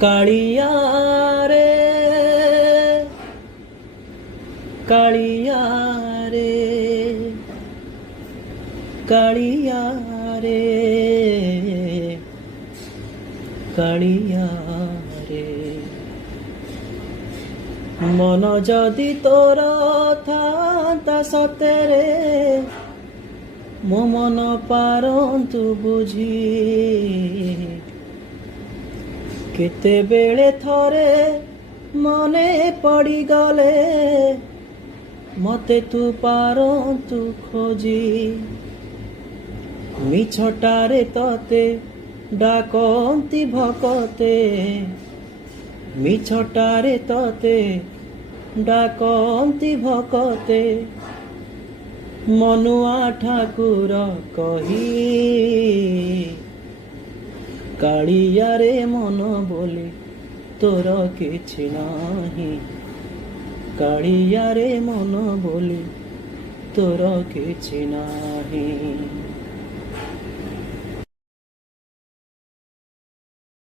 কালিয়া রে কালিয়া রে কালিয়া রে কালিয়া রে মন যদি তোর থান্তা সতেরে ମୋ ମନ ପାରନ୍ତୁ ବୁଝି କେତେବେଳେ ଥରେ ମନେ ପଡ଼ିଗଲେ ମତେ ତୁ ପାରନ୍ତୁ ଖୋଜି ମିଛଟାରେ ତତେ ଡାକନ୍ତି ଭକତେ ମିଛଟାରେ ତତେ ଡାକନ୍ତି ଭକତେ ମନୁଆ ଠାକୁର କହି କାଳିଆରେ ମନ ବୋଲି ତୋର କିଛି ନାହିଁ କାଳିଆରେ ମନ ବୋଲି ତୋର କିଛି ନାହିଁ।